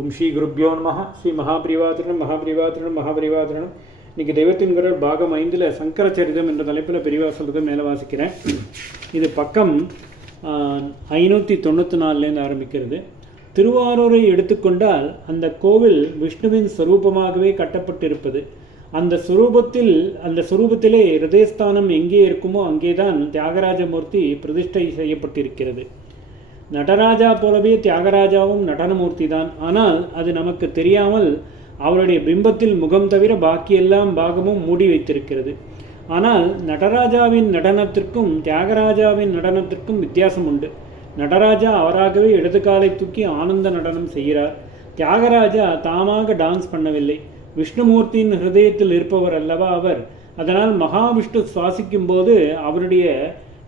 ஓம் ஸ்ரீ குருப்யோ நமஹ. ஸ்ரீ மகாபிரிவாத்திரணம் மகாபிரிவாத்திரணம் மகாபிரிவாத்திரணம். இன்றைக்கி தெய்வத்தின் குரல் பாகம் 5 சங்கரச்சரிதம் என்ற தலைப்பில் பெரியவா சொல்கிறத மேலே வாசிக்கிறேன். இது பக்கம் 594 ஆரம்பிக்கிறது. திருவாரூரை எடுத்துக்கொண்டால் அந்த கோவில் விஷ்ணுவின் ஸ்வரூபமாகவே கட்டப்பட்டிருப்பது. அந்த சுரூபத்திலே ஹிருதயஸ்தானம் எங்கே இருக்குமோ அங்கேதான் தியாகராஜமூர்த்தி பிரதிஷ்டை செய்யப்பட்டிருக்கிறது. நடராஜா போலவே தியாகராஜாவும் நடனமூர்த்தி தான். ஆனால் அது நமக்கு தெரியாமல் அவருடைய பிம்பத்தில் முகம் தவிர பாக்கியெல்லாம் பாகமும் மூடி வைத்திருக்கிறது. ஆனால் நடராஜாவின் நடனத்திற்கும் தியாகராஜாவின் நடனத்திற்கும் வித்தியாசம் உண்டு. நடராஜா அவராகவே இடது காலை தூக்கி ஆனந்த நடனம் செய்கிறார். தியாகராஜா தாமாக டான்ஸ் பண்ணவில்லை. விஷ்ணுமூர்த்தியின் ஹிருதயத்தில் இருப்பவர் அல்லவா அவர். அதனால் மகாவிஷ்ணு சுவாசிக்கும் போது அவருடைய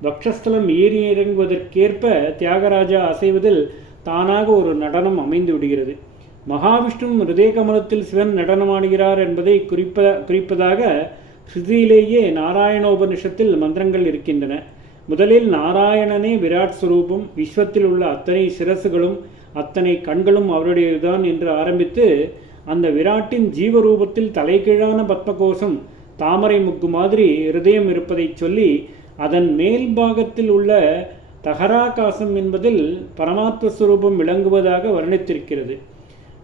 வக்ஷஸ்தலம் ஏறி இறங்குவதற்கேற்ப தியாகராஜா அசைவதில் தானாக ஒரு நடனம் அமைந்து விடுகிறது. மகாவிஷ்ணு ஹிருதய கமலத்தில் சிவன் நடனமாடுகிறார் என்பதை குறிப்பதாக ஸ்ருதியிலேயே நாராயணோபனிஷத்தில் மந்திரங்கள் இருக்கின்றன. முதலில் நாராயணனே விராட் ஸ்வரூபம், விஸ்வத்தில் உள்ள அத்தனை சிரசுகளும் அத்தனை கண்களும் அவருடையதுதான் என்று ஆரம்பித்து அந்த விராட்டின் ஜீவரூபத்தில் தலைகீழான பத்மகோஷம் தாமரை முக்கு மாதிரி ஹிருதயம் இருப்பதை சொல்லி அதன் மேல் பாகத்தில் உள்ள தகராகாசம் என்பதில் பரமாத்மஸ்வரூபம் விளங்குவதாக வர்ணித்திருக்கிறது.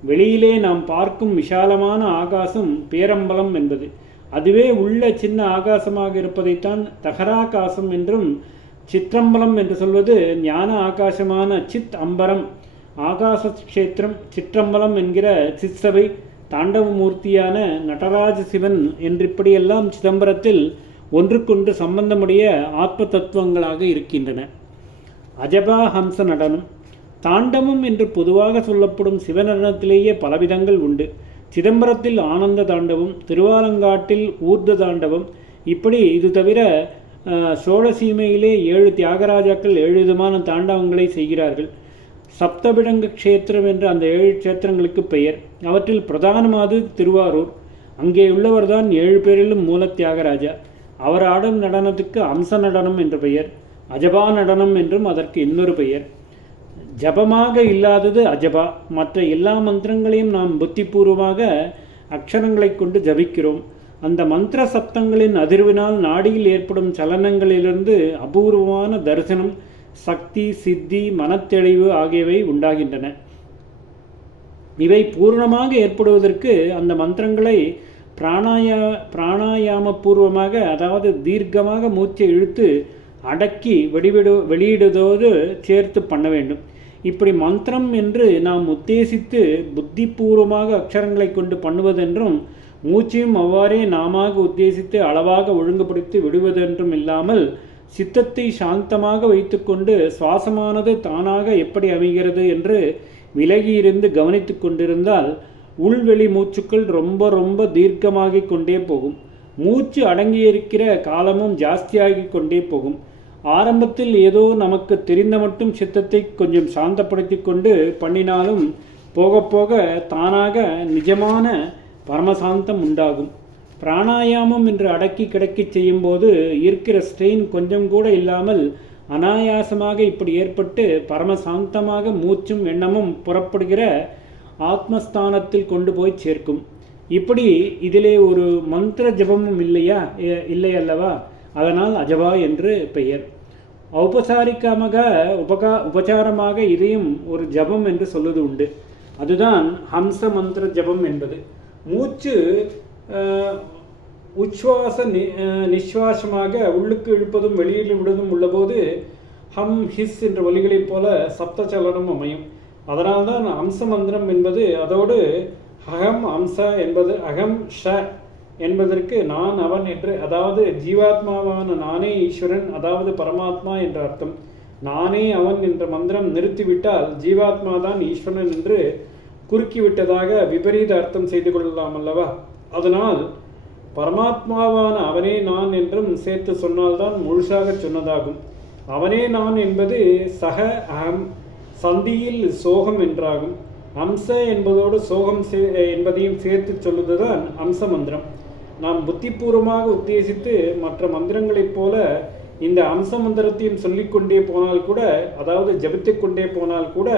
வெளியிலே நாம் பார்க்கும் விஷாலமான ஆகாசம் பேரம்பலம் என்பது. அதுவே உள்ள சின்ன ஆகாசமாக இருப்பதைத்தான் தகராகாசம் என்றும், சிற்றம்பலம் என்று சொல்வது ஞான ஆகாசமான சித் அம்பரம், ஆகாச கஷேத்திரம், சிற்றம்பலம் என்கிற சிற்சபை, தாண்டவமூர்த்தியான நடராஜ சிவன் என்றிப்படியெல்லாம் சிதம்பரத்தில் ஒன்றுக்கொன்று சம்பந்தமுடைய ஆத்ம தத்துவங்களாக இருக்கின்றன. அஜபா ஹம்ச நடனம். தாண்டவம் என்று பொதுவாக சொல்லப்படும் சிவநடனத்திலேயே பலவிதங்கள் உண்டு. சிதம்பரத்தில் ஆனந்த தாண்டவம், திருவாலங்காட்டில் ஊர்த தாண்டவம், இப்படி இது தவிர சோழசீமையிலே 7 தியாகராஜாக்கள் 7 விதமான தாண்டவங்களை செய்கிறார்கள். சப்தபிடங்க க்ஷேத்திரம் என்று அந்த 7 க்ஷேத்திரங்களுக்கு பெயர். அவற்றில் பிரதானமானது திருவாரூர். அங்கே உள்ளவர்தான் 7 பேரிலும் மூல தியாகராஜா. அவர் ஆடும் நடனத்துக்கு அம்ச நடனம் என்ற பெயர். அஜபா நடனம் என்றும் அதற்கு இன்னொரு பெயர். ஜபமாக இல்லாதது அஜபா. மற்ற எல்லா மந்திரங்களையும் நாம் புத்திபூர்வமாக அக்ஷரங்களை கொண்டு ஜபிக்கிறோம். அந்த மந்திர சப்தங்களின் அதிர்வினால் நாடியில் ஏற்படும் சலனங்களிலிருந்து அபூர்வமான தரிசனம், சக்தி, சித்தி, மனத்தெளிவு ஆகியவை உண்டாகின்றன. இவை பூர்ணமாக ஏற்படுவதற்கு அந்த மந்திரங்களை பிராணாயாமபூர்வமாக, அதாவது தீர்க்கமாக மூச்சை இழுத்து அடக்கி வெளியிடுவதோடு சேர்த்து பண்ண வேண்டும். இப்படி மந்திரம் என்று நாம் உத்தேசித்து புத்திபூர்வமாக அக்ஷரங்களை கொண்டு பண்ணுவதென்றும், மூச்சையும் அவ்வாறே நாமாக உத்தேசித்து அளவாக ஒழுங்குபடுத்தி விடுவதென்றும் இல்லாமல் சித்தத்தை சாந்தமாக வைத்துக்கொண்டு சுவாசமானது தானாக எப்படி அமைகிறது என்று விலகியிருந்து கவனித்து கொண்டிருந்தால் உள்வெளி மூச்சுக்கள் ரொம்ப ரொம்ப தீர்க்கமாகி கொண்டே போகும். மூச்சு அடங்கியிருக்கிற காலமும் ஜாஸ்தியாகி கொண்டே போகும். ஆரம்பத்தில் ஏதோ நமக்கு தெரிந்த மட்டும் சித்தத்தை கொஞ்சம் சாந்தப்படுத்தி கொண்டு பண்ணினாலும் போக போக தானாக நிஜமான பரமசாந்தம் உண்டாகும். பிராணாயாமம் என்று அடக்கி கிடக்கி செய்யும்போது இருக்கிற ஸ்ட்ரெயின் கொஞ்சம் கூட இல்லாமல் அனாயாசமாக இப்படி ஏற்பட்டு பரமசாந்தமாக மூச்சும் எண்ணமும் புறப்படுகிற ஆத்மஸ்தானத்தில் கொண்டு போய் சேர்க்கும். இப்படி இதிலே ஒரு மந்திர ஜபமும் இல்லை அல்லவா. அதனால் அஜபா என்று பெயர். உபசாரமாக இதையும் ஒரு ஜபம் என்று சொல்வது உண்டு. அதுதான் ஹம்ச மந்திர ஜபம் என்பது. மூச்சு உச்வாச நிஸ்வாசமாக உள்ளுக்கு இழுப்பதும் வெளியில் விடுவதும் உள்ளபோது ஹம் ஹிஸ் என்ற ஒலிகளைப் போல சப்த சலனம் அமையும். அதனால்தான் அம்ச மந்திரம் என்பது. அதோடு அகம் அம்ச என்பது அகம் ஷ என்பதற்கு நான் அவன் என்று, அதாவது ஜீவாத்மாவான நானே ஈஸ்வரன், அதாவது பரமாத்மா என்ற அர்த்தம். நானே அவன் என்ற மந்திரம் நிறுத்திவிட்டால் ஜீவாத்மா தான் ஈஸ்வரன் என்று குறுக்கிவிட்டதாக விபரீத அர்த்தம் செய்து கொள்ளலாம் அல்லவா. அதனால் பரமாத்மாவான அவனே நான் என்றும் சேர்த்து சொன்னால்தான் முழுசாக சொன்னதாகும். அவனே நான் என்பது சக அகம், சந்தியில் சோகம் என்றாகும். அம்ச என்பதோடு சோகம் என்பதையும் சேர்த்து சொல்லுவதுதான் அம்ச மந்திரம். நாம் புத்திபூர்வமாக உத்தேசித்து மற்ற மந்திரங்களைப் போல இந்த அம்ச மந்திரத்தையும் சொல்லிக்கொண்டே போனால் கூட, அதாவது ஜபித்து கொண்டே போனால் கூட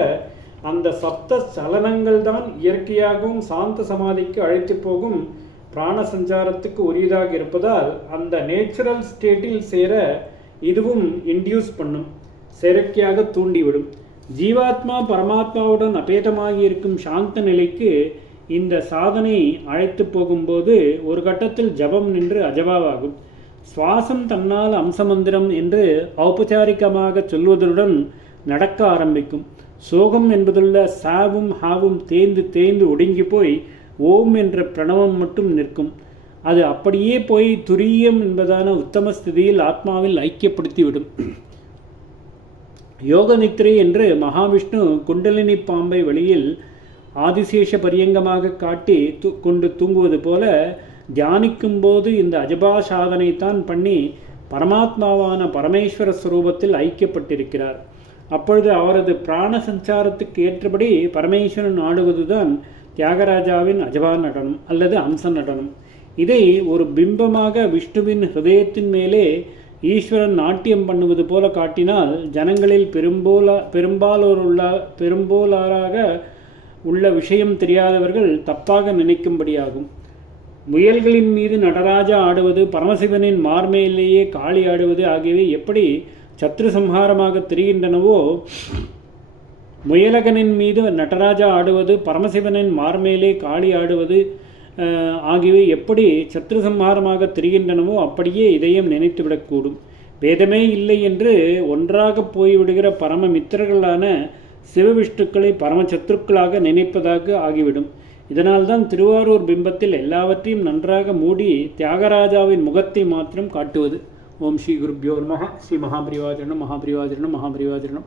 அந்த சப்த சலனங்கள் தான் இயற்கையாகவும் சாந்த சமாதிக்கு அழைத்து போகும் பிராண சஞ்சாரத்துக்கு உரியதாக இருப்பதால் அந்த நேச்சுரல் ஸ்டேட்டில் சேர இதுவும் இன்டியூஸ் பண்ணும், செயற்கையாக தூண்டிவிடும். ஜீவாத்மா பரமாத்மாவுடன் அபேதமாகி இருக்கும் சாந்த நிலைக்கு இந்த சாதனை அழைத்து போகும்போது ஒரு கட்டத்தில் ஜபம் நின்று அஜபாவாகும். சுவாசம் தன்னால் அம்சமந்திரம் என்று ஔபச்சாரிகமாக சொல்வதுடன் நடக்க ஆரம்பிக்கும். சோகம் என்பதுள்ள சாவும் ஹாவும் தேய்ந்து தேய்ந்து ஒடுங்கி போய் ஓம் என்ற பிரணவம் மட்டும் நிற்கும். அது அப்படியே போய் துரியம் என்பதான உத்தம ஸ்திதியில் ஆத்மாவில் ஐக்கியப்படுத்திவிடும். யோக நித்திரை என்று மகாவிஷ்ணு குண்டலினி பாம்பை வெளியில் ஆதிசேஷ பரியங்கமாக காட்டி கொண்டு தூங்குவது போல தியானிக்கும் போது இந்த அஜபா சாதனைத்தான் பண்ணி பரமாத்மாவான பரமேஸ்வர ஸ்வரூபத்தில் ஐக்கியப்பட்டிருக்கிறார். அப்பொழுது அவரது பிராண சஞ்சாரத்துக்கு ஏற்றபடி பரமேஸ்வரன் ஆடுவதுதான் தியாகராஜாவின் அஜபா நடனம் அல்லது அம்ச நடனம். இதை ஒரு பிம்பமாக விஷ்ணுவின் ஹிருதயத்தின் மேலே ஈஸ்வரன் நாட்டியம் பண்ணுவது போல காட்டினால் ஜனங்களில் பெரும்பாலாராக உள்ள விஷயம் தெரியாதவர்கள் தப்பாக நினைக்கும்படியாகும். முயல்களின் மீது நடராஜா ஆடுவது, பரமசிவனின் மார்மேலேயே காளி ஆடுவது ஆகியவை எப்படி சத்ரு சம்ஹாரமாக தெரிகின்றனவோ, முயலகனின் மீது நடராஜா ஆடுவது, பரமசிவனின் மார்மேலே காளி ஆடுவது ஆகியவை எப்படி சத்ரு சம்ஹாரமாக தெரிகின்றனவோ அப்படியே இதயம் நினைத்துவிடக்கூடும். வேதமே இல்லை என்று ஒன்றாக போய்விடுகிற பரம மித்திரர்களான சிவவிஷ்ணுக்களை பரமசத்ருக்களாக நினைப்பதாக ஆகிவிடும். இதனால்தான் திருவாரூர் பிம்பத்தில் எல்லாவற்றையும் நன்றாக மூடி தியாகராஜாவின் முகத்தை மாத்திரம் காட்டுவது. ஓம் ஸ்ரீ குருப்யோ நமஹ. ஸ்ரீ மகாபரிவாஜனம் மகாபரிவாஜனம் மகாபரிவாஜனம்.